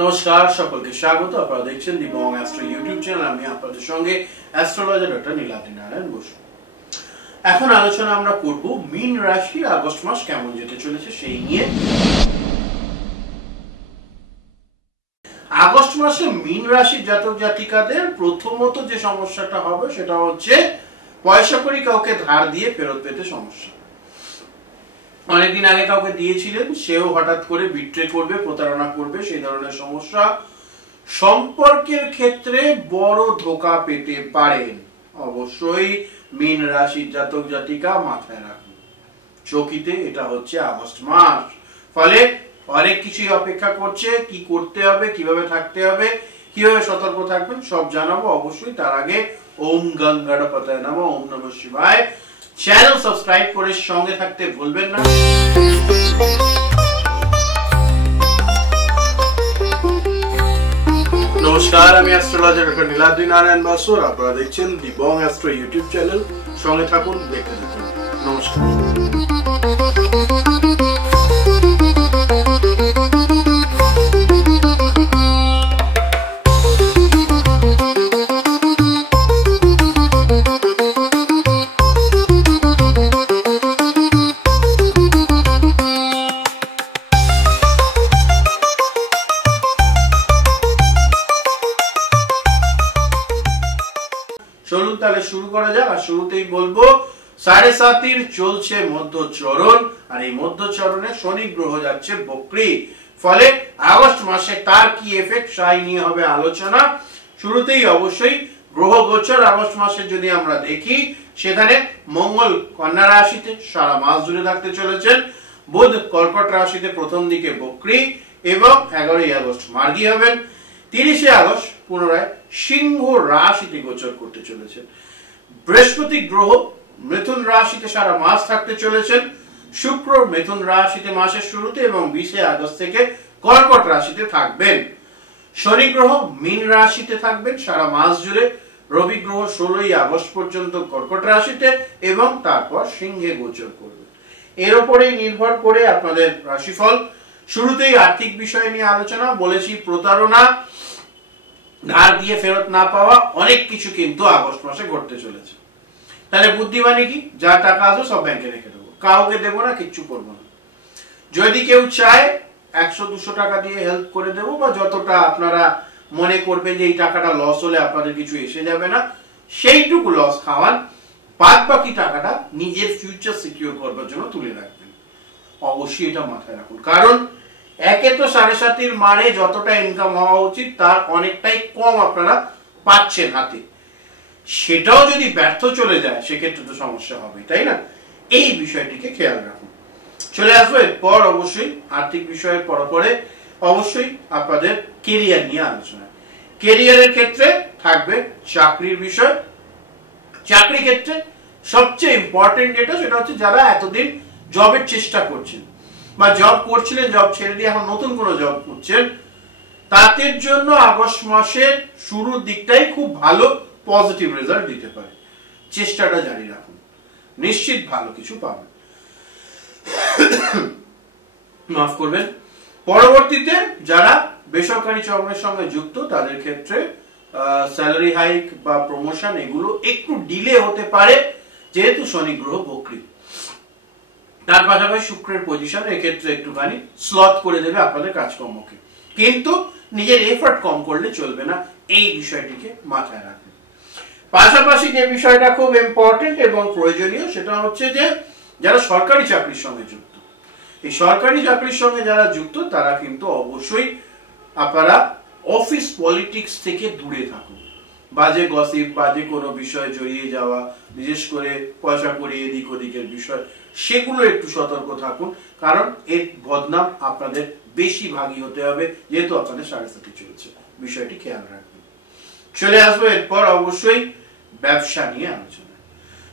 নমস্কার সকলকে স্বাগত। আপনারা দেখছেন দি বং অ্যাস্ট্রো ইউটিউব চ্যানেল। আমি আপনাদের সঙ্গে অ্যাস্ট্রোলজার ডক্টর নীলাদ্রি নারায়ণ বসু। এখন আলোচনা আমরা করব মীন রাশির আগস্ট মাস কেমন যেতে চলেছে সেই নিয়ে। আগস্ট মাসে মীন রাশির জাতক জাতিকাদের প্রথমত যে সমস্যাটা হবে সেটা হচ্ছে পয়সা কড়ি কাউকে ধার দিয়ে ফেরত পেতে সমস্যা। অনেকদিন আগে কাউকে দিয়েছিলেন, সেও হঠাৎ করে বিট্রে করবে, প্রতারণা করবে, সেই ধরনের সমস্যা। সম্পর্কের ক্ষেত্রে বড় ধোঁকা পেতে পারেন, অবশ্যই মীন রাশির জাতক জাতিকা মাথায় রাখুন। চকিতে এটা হচ্ছে আগস্ট মাস, ফলে অনেক কিছুই অপেক্ষা করছে। কি করতে হবে, কিভাবে থাকতে হবে, কিভাবে সতর্ক থাকবেন সব জানাবো অবশ্যই। তার আগে ওম গঙ্গাড়পতায় নমঃ, ওম নমঃ শিবায়। চ্যানেল সাবস্ক্রাইব করে সঙ্গে থাকতে ভুলবেন না। নমস্কার, আমি অ্যাস্ট্রোলজার ডক্টর নীলাদ্রি নারায়ণ বসু। আপনারা দেখছেন দি বং অ্যাস্ট্রো ইউটিউব চ্যানেল। সঙ্গে থাকুন, দেখতে থাকুন। নমস্কার। চলুন তাহলে শুরু করা যাক। আর শুরুতেই বলবো 7.5 চলছে মধ্যচরণ, আর এই মধ্যচরণে শনি গ্রহ যাচ্ছে বক্রী। ফলে আগস্ট মাসে তার কি এফেক্ট সেই নিয়ে হবে আলোচনা। শুরুতেই অবশ্যই গ্রহ গোচর আগস্ট মাসে যদি আমরা দেখি, সেখানে মঙ্গল কন্যা রাশিতে সারা মাস জুড়ে থাকতে চলেছেন। বুধ কর্কট রাশিতে প্রথম দিকে বক্রী এবং 11ই আগস্ট মার্গী হবেন। 30শে আগস্ট পুনরায় সিংহ রাশিতে গোচর করতে চলেছেন। বৃহস্পতি গ্রহ মিথুন রাশিতে সারা মাস থাকতে চলেছেন। শুক্র মিথুন রাশিতে মাসের শুরুতে এবং 20শে আগস্ট থেকে কর্কট রাশিতে থাকবেন। শনি গ্রহ মীন রাশিতে থাকবেন সারা মাস জুড়ে। রবি গ্রহ 16ই আগস্ট পর্যন্ত কর্কট রাশিতে এবং তারপর সিংহে গোচর করবে। এর উপরেই নির্ভর করে আপনাদের রাশিফল। শুরুতেই আর্থিক বিষয় নিয়ে আলোচনা বলেছি। প্রতারণা, ধার দিয়ে ফেরত না পাওয়া, অনেক কিছু কিন্তু আগস্ট মাসে ঘটতে চলেছে। তাহলে বুদ্ধিমানী কি, যা টাকা আসবে সব ব্যাংকে রেখে দেবো, কাউকে দেবো না, কিচ্ছু করবো না। যদি কেউ চায় 100-200 টাকা দিয়ে হেল্প করে দেবো, বা যতটা আপনারা মনে করবেন যে এই টাকাটা লস হলে আপনাদের কিছু এসে যাবে না, সেইটুকু লস খাওয়ান। বাদ বাকি টাকাটা নিজের ফিউচার সিকিউর করবার জন্য তুলে রাখবেন। অবশ্যই এটা মাথায় রাখুন, কারণ একে তো 7.5 মানে যতটা ইনকাম হওয়া উচিত তার অনেকটাই কম আপনারা পাচ্ছেন হাতে। সেটাও যদি ব্যর্থ চলে যায় সেক্ষেত্রে তো সমস্যা হবে, তাই না? এই বিষয়টিকে খেয়াল রাখুন। চলে আসবো এরপর অবশ্যই আর্থিক বিষয়ের পরে অবশ্যই আপনাদের কেরিয়ার নিয়ে আলোচনা। কেরিয়ারের ক্ষেত্রে থাকবে চাকরির বিষয়। চাকরি ক্ষেত্রে সবচেয়ে ইম্পর্টেন্ট যেটা, সেটা হচ্ছে যারা এতদিন জবের চেষ্টা করছেন বা জব করছিলেন, জব ছেড়ে দিয়ে এখন নতুন কোনো জব করছেন, তাদের জন্য আগস্ট মাসের শুরুর দিকটাই খুব ভালো পজিটিভ রেজাল্ট দিতে পারে। চেষ্টাটা জারি রাখুন, নিশ্চিত ভালো কিছু পাবেন। মাফ করবেন। পরবর্তীতে যারা বেসরকারি চাকরির সঙ্গে যুক্ত তাদের ক্ষেত্রে স্যালারি হাইক বা প্রমোশন এগুলো একটু ডিলে হতে পারে, যেহেতু শনি গ্রহ বক্রী। তার পাশাপাশি শুক্রের পজিশন এক্ষেত্রে একটুখানি স্লথ করে দেবে আপনাদের কাজকর্মকে, কিন্তু নিজের এফর্ট কম করলে চলবে না, এই বিষয়টিকে মাথায় রাখবেন। পাশাপাশি যে বিষয়টা খুব ইম্পর্টেন্ট এবং প্রয়োজনীয়, সেটা হচ্ছে যে যারা সরকারি চাকরির সঙ্গে যুক্ত, এই সরকারি চাকরির সঙ্গে যারা যুক্ত তারা কিন্তু অবশ্যই আপনারা অফিস পলিটিক্স থেকে দূরে থাকুন। বাজে গসিপ, বাজে কোনো বিষয়ে জড়িয়ে যাওয়া, বিশেষ করে পয়সা কড়ি এদিক ওদিকের বিষয়, সেগুলো একটু সতর্ক থাকুন, কারণ এর বদনাম আপনাদের বেশি ভাগী হতে হবে, যেহেতু আপনাদের 7.5 চলছে। বিষয়টি খেয়াল রাখবেন। চলে আসবো এরপর অবশ্যই ব্যবসা নিয়ে আলোচনা।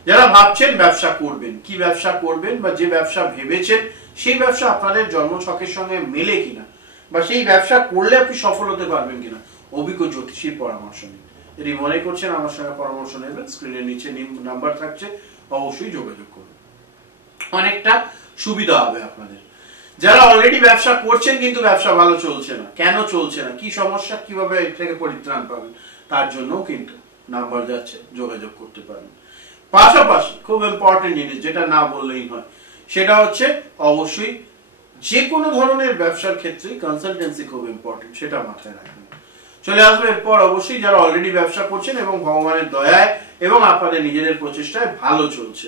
যারা ভাবছেন ব্যবসা করবেন, কি ব্যবসা করবেন বা যে ব্যবসা ভেবেছেন সেই ব্যবসা আপনাদের জন্মছকের সঙ্গে মেলে কিনা, বা সেই ব্যবসা করলে আপনি সফল হতে পারবেন কিনা, অভিজ্ঞ জ্যোতিষীর পরামর্শ নিন। যদি মনে করছেন আমার সঙ্গে পরামর্শ নেবেন, স্ক্রিনের নিচে নাম্বার থাকছে, অবশ্যই যোগাযোগ করুন, অনেকটা সুবিধা হবে আপনাদের। যারা অলরেডি ব্যবসা করছেন কিন্তু ব্যবসা ভালো চলছে না, কেন চলছে না, কি সমস্যা, কিভাবে এর থেকে পরিত্রাণ পাবেন, তার জন্যও কিন্তু নাম্বার যাচ্ছে, যোগাযোগ করতে পারেন। পাশাপাশি খুব ইম্পর্টেন্ট জিনিস যেটা না বললেই নয়, সেটা হচ্ছে অবশ্যই যে কোনো ধরনের ব্যবসার ক্ষেত্রে কনসালটেন্সি খুব ইম্পর্টেন্ট, সেটা মাথায় রাখবেন। চলে আসবে এরপর অবশ্যই যারা অলরেডি ব্যবসা করছেন এবং ভগবানের দয়ায় এবং আপনাদের নিজেদের প্রচেষ্টায় ভালো চলছে,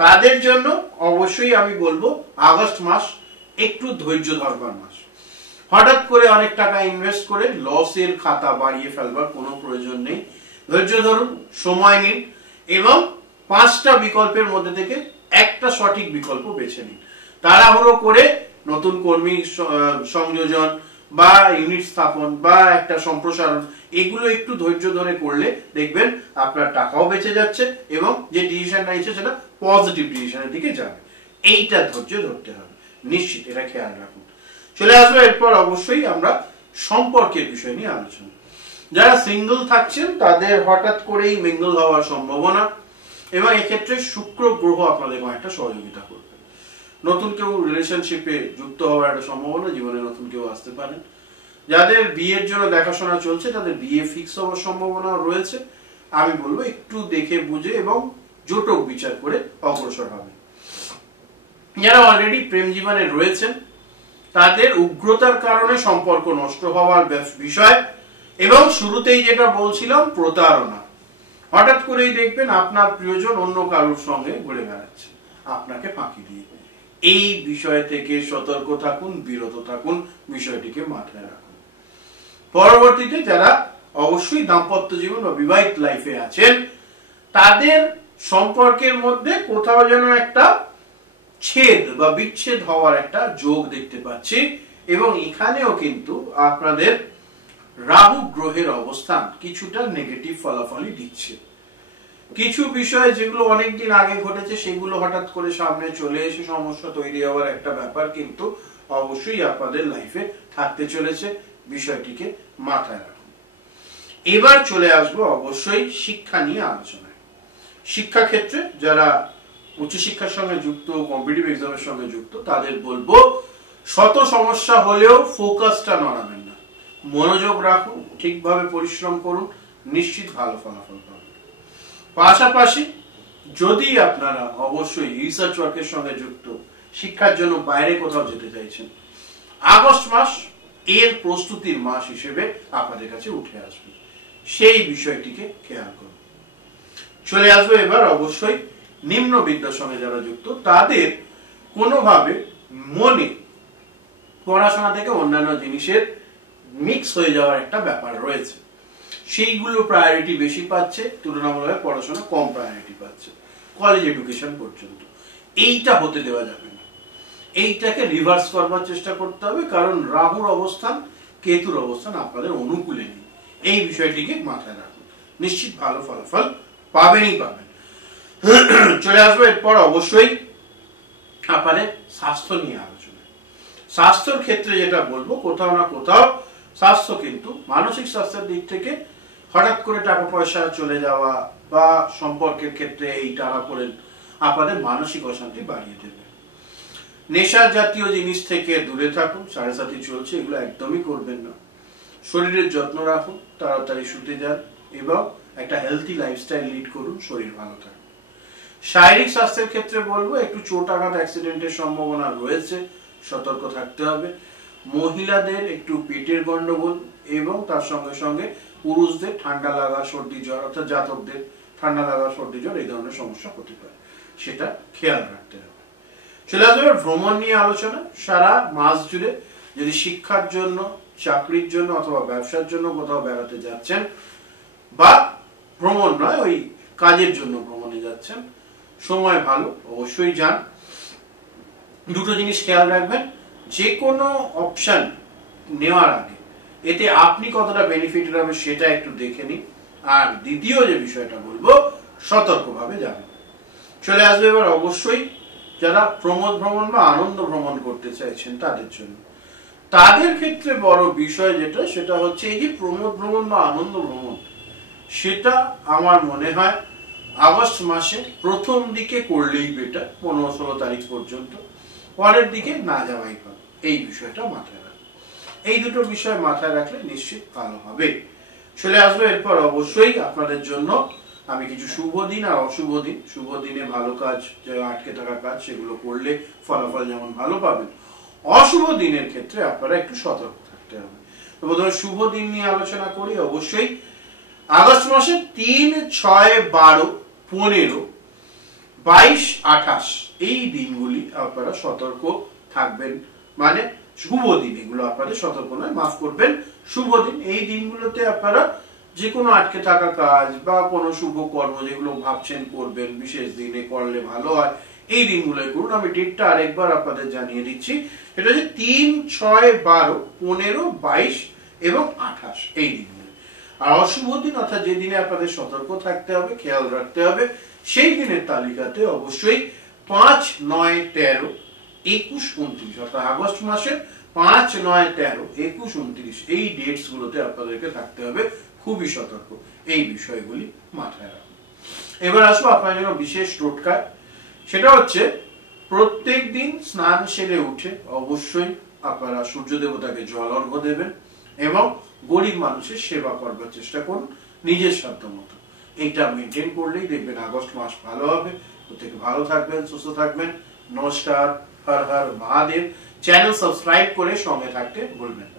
তাদের জন্য অবশ্যই আমি বলবো আগস্ট মাস একটু ধৈর্য ধরবার মাস। হঠাৎ করে অনেক টাকা ইনভেস্ট করে লসের খাতা বাড়িয়ে ফেলবার কোনো প্রয়োজন নেই। ধৈর্য ধরুন, সময় নিন এবং 5টা বিকল্পের মধ্যে থেকে একটা সঠিক বিকল্প বেছে নিন। তাড়াহুড়ো করে নতুন কর্মী সংযোজন বা ইউনিট স্থাপন বা একটা সম্প্রসারণ, এগুলো একটু ধৈর্য ধরে করলে দেখবেন আপনার টাকাও বেঁচে যাচ্ছে এবং যে ডিসিশনটা নিচ্ছে সেটা পজিটিভ ডিসিশনের দিকে যাবে। এইটা ধৈর্য ধরতে হবে, নিশ্চিত, এটা খেয়াল রাখুন। চলে আসবে এরপর অবশ্যই আমরা সম্পর্কের বিষয় নিয়ে আলোচনা। যারা সিঙ্গেল থাকছেন তাদের হঠাৎ করেই মিঙ্গল হওয়ার সম্ভাবনা এবং এক্ষেত্রে শুক্র গ্রহ আপনাদের একটা সহযোগিতা করবে। নতুন কেউ রিলেশনশিপে যুক্ত হওয়ার একটা সম্ভাবনা, জীবনে নতুন কেউ আসতে পারেন। যাদের বিয়ের জন্য দেখাশোনা চলছে তাদের বিয়ে ফিক্স হওয়ার সম্ভাবনা রয়েছে। আমি বলবো একটু দেখে বুঝে এবং জোটক বিচার করে অগ্রসর হবে। যারা অলরেডি প্রেম জীবনে রয়েছেন তাদের উগ্রতার কারণে সম্পর্ক নষ্ট হওয়ার বিষয় এবং শুরুতেই যেটা বলছিলাম প্রতারণা, হঠাৎ করেই দেখবেন আপনার প্রিয়জন অন্য কারোর সঙ্গে ঘুরে বেড়াচ্ছে আপনাকে ফাঁকি দিয়ে। এই বিষয় থেকে সতর্ক থাকুন, বিরত থাকুন, বিষয়টিকে মাথায় রাখুন। পরবর্তীতে যারা অবশ্যই দাম্পত্য জীবন বা বিবাহিত লাইফে আছেন তাদের সম্পর্কের মধ্যে কোথাও যেন একটা ছেদ বা বিচ্ছেদ হওয়ার একটা যোগ দেখতে পাচ্ছি এবং এখানেও কিন্তু আপনাদের রাহু গ্রহের অবস্থান কিছুটা নেগেটিভ ফলাফলই দিচ্ছে। কিছু বিষয় যেগুলো অনেকদিন আগে ঘটেছে সেগুলো হঠাৎ করে সামনে চলে এসে সমস্যা তৈরি হওয়ার একটা ব্যাপার কিন্তু অবশ্যই আপনাদের লাইফে থাকতে চলেছে, বিষয়টিকে মাথায় রাখুন। এবার চলে আসবো অবশ্যই শিক্ষা নিয়ে আলোচনায়। শিক্ষা ক্ষেত্রে যারা উচ্চশিক্ষার সঙ্গে যুক্ত, কম্পিটিটিভ এক্সামের সঙ্গে যুক্ত, তাদের বলবো শত সমস্যা হলেও ফোকাসটা নড়াবেন না, মনোযোগ রাখুন, ঠিকভাবে পরিশ্রম করুন, নিশ্চিত ভালো ফলাফল পাবেন। পাশাপাশি যদি আপনারা অবশ্যই রিসার্চ ওয়ার্কের সঙ্গে যুক্ত, শিক্ষার জন্য বাইরে কোথাও যেতে চাইছেন, আগস্ট মাস এর প্রস্তুতির মাস হিসেবে আপনাদের কাছে উঠে আসবে, সেই বিষয়টিকে খেয়াল করুন। চলে আসবে এবার অবশ্যই নিম্ন বিদ্যার সঙ্গে যারা যুক্ত, তাদের কোনোভাবে মনে পড়াশোনা থেকে অন্যান্য জিনিসের মিক্স হয়ে যাওয়ার একটা ব্যাপার রয়েছে, সেইগুলো প্রায়োরিটি বেশি পাচ্ছে, তুলনামূলক পড়াশোনা কম প্রায়োরিটি পাচ্ছে কলেজ এডুকেশন পর্যন্ত। এইটা হতে দেওয়া যাবে না, এইটাকে রিভার্স করবার চেষ্টা করতে হবে, কারণ রাহুর অবস্থান, কেতুর অবস্থান আপনাদের অনুকূলে নেই। এই বিষয়টিকে মাথায় রাখুন, নিশ্চিত ভালো ফলাফল পাবেনই পাবেন। চলে আসবো এরপর অবশ্যই আপনাদের স্বাস্থ্য নিয়ে আলোচনা। স্বাস্থ্যের ক্ষেত্রে যেটা বলবো, কোথাও না কোথাও স্বাস্থ্য কিন্তু মানসিক স্বাস্থ্যের দিক থেকে হঠাৎ করে টাকা পয়সা চলে যাওয়া বা সম্পর্কের ক্ষেত্রে এই টানাপোড়েন আপনাদের মানসিক অশান্তি বাড়িয়ে দেবে। নেশা জাতীয় জিনিস থেকে দূরে থাকুন, 7.5 চলছে, এগুলো একদমই করবেন না। শরীরের যত্ন রাখুন, তাড়াতাড়ি শুতে যান এবং একটা হেলথি লাইফস্টাইল লিড করুন, শরীর ভালো থাকে। শারীরিক স্বাস্থ্যের ক্ষেত্রে বলবো একটু চোট আঘাত অ্যাক্সিডেন্টের সম্ভাবনা রয়েছে, সতর্ক থাকতে হবে। মহিলাদের একটু পেটের গন্ডগোল এবং তার সঙ্গে সঙ্গে পুরুষদের ঠান্ডা লাগা, সর্দি জ্বর, অর্থাৎ জাতকদের ঠান্ডা লাগা, সর্দি জ্বর, এই ধরনের সমস্যা হতে পারে, সেটা খেয়াল রাখতে হবে। চলে আসবে ভ্রমণ নিয়ে আলোচনা। সারা মাস জুড়ে যদি শিক্ষার জন্য, চাকরির জন্য অথবা ব্যবসার জন্য কোথাও বেড়াতে যাচ্ছেন বা ভ্রমণ নয়, ওই কাজের জন্য ভ্রমণে যাচ্ছেন, সময় ভালো, অবশ্যই যান। দুটো জিনিস খেয়াল রাখবেন, যে কোনো অপশন নেওয়ার আগে এতে আপনি কতটা বেনিফিটেড হবে সেটা একটু দেখে নিন। আর দ্বিতীয় যে বিষয়টা বলবো, সতর্কভাবে যাবেন। চলে আসবে এবার অবশ্যই যারা প্রমোদ ভ্রমণ বা আনন্দ ভ্রমণ করতে চাইছেন তাদের জন্য। তাদের ক্ষেত্রে বড় বিষয় যেটা, সেটা হচ্ছে এই যে প্রমোদ ভ্রমণ বা আনন্দ ভ্রমণ, সেটা আমার মনে হয় আগস্ট মাসে প্রথম দিকে করলেই বেটার, 15-16 তারিখ পর্যন্ত, পরের দিকে না যাওয়াই ভালো। এই বিষয়টা মাথায় রাখবেন। এই দুটো বিষয় মাথায় রাখলে নিশ্চিত ভালো হবে। চলে আসবে এরপর অবশ্যই আপনাদের জন্য আমি কিছু শুভ দিন আর অশুভ দিন। শুভ দিনে ভালো কাজ, আটকে থাকা কাজ, সেগুলো করলে ফলাফল যেমন ভালো পাবেন, অশুভ দিনের ক্ষেত্রে আপনারা একটু সতর্ক থাকতে হবে। তো প্রথমে শুভ দিন নিয়ে আলোচনা করি। অবশ্যই আগস্ট মাসে 3, 6, 12, 15, 22, 28 এই দিনগুলি আপনারা সতর্ক থাকবেন। মানে শুভ দিন, এগুলো আপনাদের সতর্ক নয়, মাফ করবেন, শুভ দিন। এই দিনগুলোতে আপনারা যে কোনো আটকে থাকা কাজ বা কোনো শুভ কর্ম যেগুলো ভাবছেন করবেন, বিশেষ দিনে করলে ভালো হয়, এই দিনগুলোই করুন। আমি ডেটটা আরেকবার আপনাদের জানিয়ে দিচ্ছি। এটা হচ্ছে 3, 6, 12, 15, 22 এবং 28 এই দিনগুলো। আর অশুভ দিন অর্থাৎ যে দিনে আপনাদের সতর্ক থাকতে হবে, খেয়াল রাখতে হবে, সেই দিনের তালিকাতে অবশ্যই 5, 9, 13, 21, 29 অর্থাৎ আগস্ট মাসের 5, 9, 13, 21, 29 এই ডেটস গুলোতে আপনাদেরকে থাকতে হবে খুবই সতর্ক। এই বিষয়গুলি মাথায় রাখুন। এবার আসবো আপনার জন্য বিশেষ টোটকা। সেটা হচ্ছে প্রত্যেক দিন স্নান সেরে উঠে অবশ্যই আপনারা সূর্য দেবতাকে জল অর্ঘ্য দেবেন এবং গরিব মানুষের সেবা করবার চেষ্টা করুন নিজের সাধ্য মতো। এইটা মেনটেন করলেই দেখবেন আগস্ট মাস ভালো হবে। প্রত্যেকে ভালো থাকবেন, সুস্থ থাকবেন। নমস্কার, হর হর মহাদেব। চ্যানেল সাবস্ক্রাইব করে সঙ্গে থাকতে ভুলবেন না।